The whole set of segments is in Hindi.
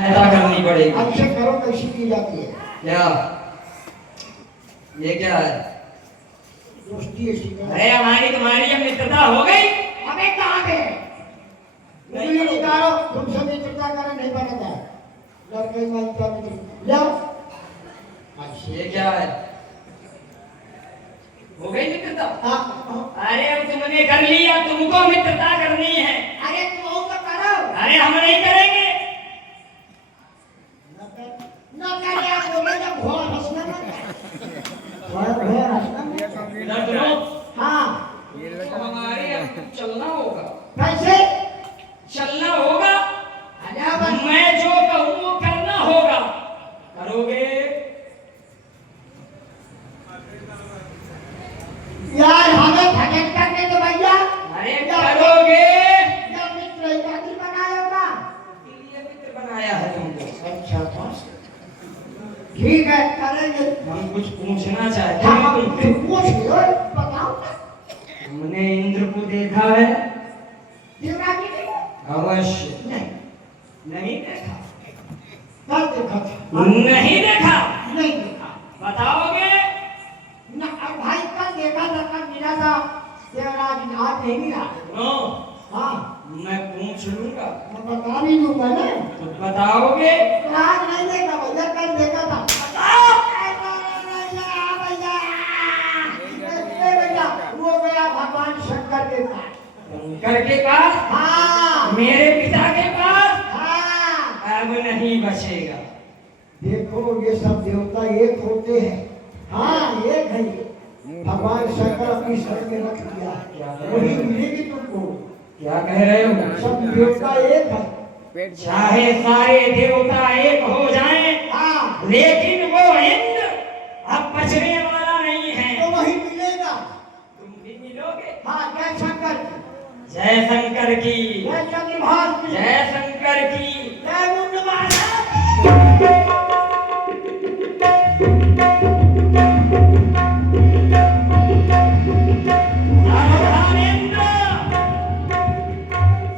सहायता करनी पड़ेगी। अच्छे करो कैसी की जाती है? क्या ये क्या है? दोस्ती ऐसी करो। अरे हमारी तुम्हारी अब मित्रता हो गई। हमें कहाँ गए? नहीं निकालो, तुमसे मित्रता करे नहीं बनता है। लड़के माइका मित्र लो। ये क्या है? हो गई मित्रता? हाँ। अरे अब तुमने कर लिया, तुमको मित्रता करनी है। अरे तुम तो करो। अरे हम नहीं करेंगे। न करे आप बोले जब घोर हंसना मत। घोर हंसना मत। इधर सुनो। हाँ। तो हमारे अब चलना होगा। कैसे? चलना होगा। आजा बन। मैं जो कहूँ वो करना होगा। करोगे? यार हमें भजन करने दो भैया। अरे करोगे? जब मित्र इत्यादि बनाया होगा। ये मित्र बनाया है तुमको। अच्छा बस ठीक है करेंगे। हम कुछ पूछना चाहते हाँ हैं तुमसे। पूछ लो बताओ। हमने इंद्र को देखा है। देवराज जी को? अवश्य नहीं देखा। कल देखा था। नहीं देखा। नहीं देखा। बताओगे? ना अब भाई कल देखा था, कल मिला था देवराज आज नहीं मिला। नो। हाँ मैं पूछ लूंगा। मैं बता भी दूंगा ना। तो बताओगे? आज नहीं देखा भैया, कल देखा था। बताओ। भैया वो गया भगवान शंकर के पास। शंकर के पास? हाँ मेरे पिता के पास? हाँ। अब नहीं बचेगा। देखो ये सब देवता एक होते हैं। हाँ एक है ये। भगवान शंकर अपनी शरण में रख दिया, वही मिलेगी तुमको। क्या कह रहे हो? सब देवता एक है। चाहे सारे देवता एक हो जाएं, हाँ लेकिन वो इंद्र अब बचने वाला नहीं है। तो वही मिलेगा। तुम भी मिलोगे। हाँ जय शंकर, जय शंकर की। जय चंद्रभान की, जय शंकर की। जय मुंड महाराज। सावधान इंद्र,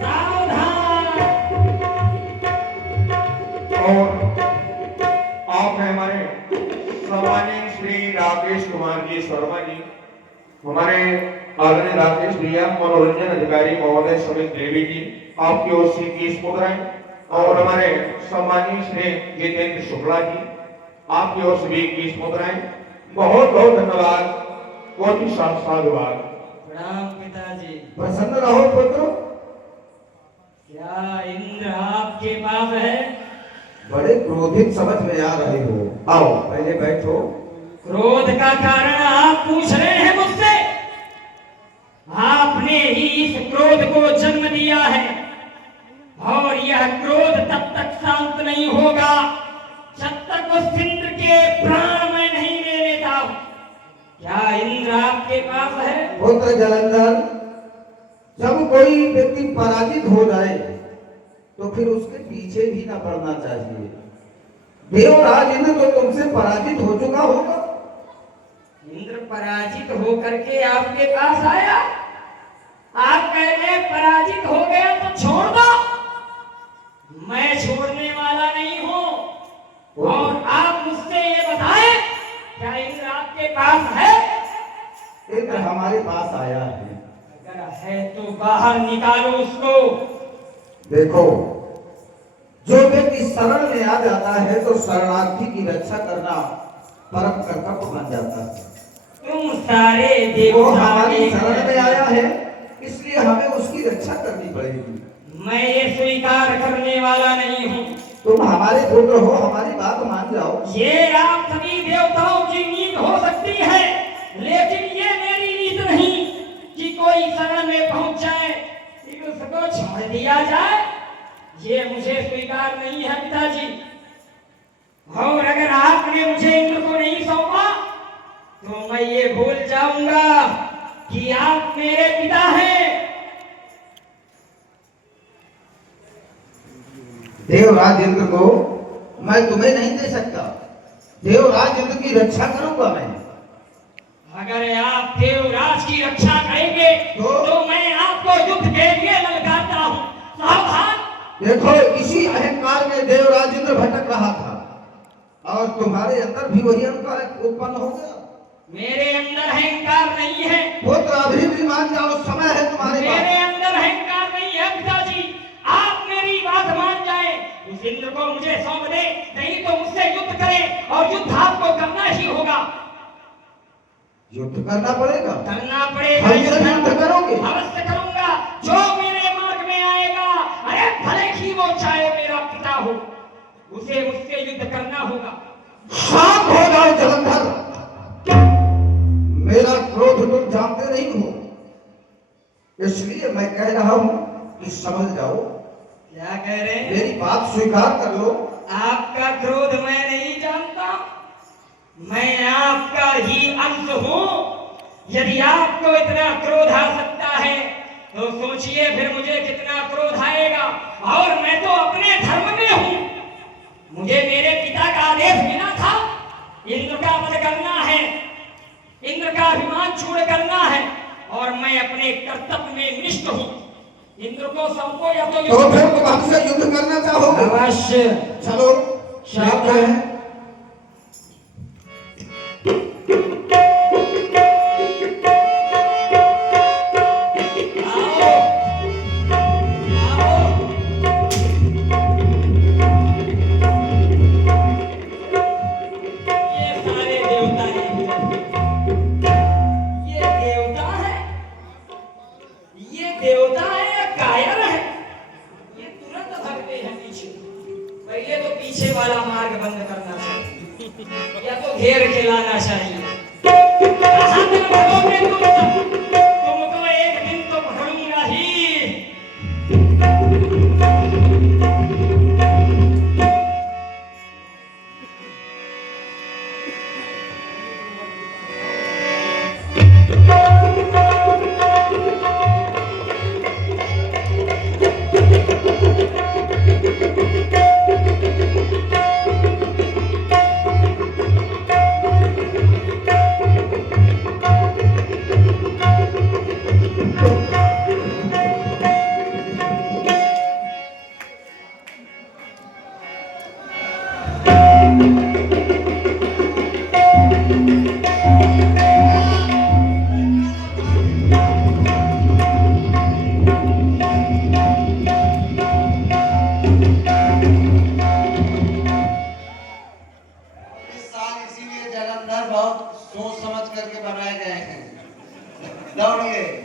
सावधान। और आप हैं हमारे सम्मानित श्री राकेश कुमार जी शर्मा जी, हमारे आदरणीय राकेश भैया, मनोरंजन अधिकारी महोदय समित देवी जी, आपकी ओर से 21 मुद्राएं, और हमारे सम्मानित श्री जितेंद्र शुक्ला जी, आपकी ओर से भी 21 मुद्राएं। बहुत बहुत धन्यवाद, कोटि साधुवाद। प्रणाम पिताजी। प्रसन्न रहो पुत्र। क्या इंद्र आपके पास है? बड़े क्रोधित समझ में आ रहे हो। आओ पहले बैठो। क्रोध का कारण आप पूछ रहे हैं मुझसे? आपने ही इस क्रोध को जन्म दिया है, और यह क्रोध तब तक शांत नहीं होगा जब तक उस इंद्र के प्राण मैं नहीं ले लेता। क्या इंद्र आपके पास है? पुत्र जलंधर, जब कोई व्यक्ति पराजित हो जाए तो फिर उसके पीछे भी ना पड़ना चाहिए। देवराज इंद्र तो तुमसे पराजित हो चुका होगा। इंद्र पराजित होकर के आपके पास आया? आप कह रहे हैं पराजित हो गया तो छोड़ दो। मैं छोड़ने वाला नहीं हूं। और आप मुझसे ये बताएं, क्या इंद्र आपके पास है? इंद्र हमारे पास आया है। अगर है तो बाहर निकालो उसको। देखो, जो व्यक्ति शरण में आ जाता है तो शरणार्थी की रक्षा करना परम कर्तव्य बन जाता है। तुम सारे वो देवता हमारी एक शरण में हैं। आया है, इसलिए हमें उसकी रक्षा करनी पड़ेगी। मैं ये स्वीकार करने वाला नहीं हूँ। तुम हमारे पुत्र हो, हमारी बात मान जाओ। ये आप सभी देवताओं की नीत हो सकती है, लेकिन ये मेरी नीत नहीं कि कोई शरण में पहुंच जाए फिर उसको छोड़ दिया जाए। ये मुझे स्वीकार नहीं है पिताजी। और अगर आपने मुझे इंद्र को नहीं सौंपा तो मैं ये भूल जाऊंगा कि आप मेरे पिता हैं। देवराज इंद्र को मैं तुम्हें नहीं दे सकता। देवराज इंद्र की रक्षा करूंगा मैं। अगर आप देवराज की रक्षा करेंगे तो मैं आपको युद्ध के लिए ललकारता हूँ। सावधान। देखो इसी अहंकार में देवराज इंद्र भटक रहा था और तुम्हारे अंदर भी वही अहंकार उत्पन्न हो गया। मेरे अंदर अहंकार नहीं है। पुत्र अभी भी मान जाओ, समय है तुम्हारे मेरे पास। अंदर अहंकार नहीं है पिताजी, आप मेरी बात मान जाए, उस इंद्र को मुझे सौंप दे, नहीं तो मुझसे युद्ध करे और युद्ध आपको करना ही होगा। युद्ध करना पड़ेगा, करना पड़ेगा। हमसे युद्ध करोगे? अवश्य करूंगा। जो मेरे मार्ग में आएगा, अरे भले ही वो चाहे मेरा पिता हो, उसे मुझसे युद्ध करना होगा। शांत हो जाओ जलंधर, मेरा क्रोध तुम जानते नहीं हो, इसलिए मैं कह रहा हूं कि समझ जाओ। क्या कह रहे हैं? मेरी बात स्वीकार कर लो। आपका क्रोध मैं नहीं जानता, मैं आपका ही अंश हूं। यदि आपको इतना क्रोध आ सकता है तो सोचिए फिर मुझे कितना क्रोध आएगा। और मैं तो अपने धर्म में हूं, मुझे मेरे पिता का आदेश मिला था, इंद्र का वध करना है, इंद्र का अभिमान चूर्ण करना है, और मैं अपने कर्तव्य में निष्ठ हूं। इंद्र को सौंपो या तो फिर तुम हमसे युद्ध करना चाहोगे? अवश्य। चलो शांत है। पीछे वाला मार्ग बंद करना चाहिए या तो घेर के लाना चाहिए। कहां तक भगोगे तुमको एक दिन तो पकड़ूंगा ही। बहुत सोच समझ करके बनाए गए हैं। दौड़िए।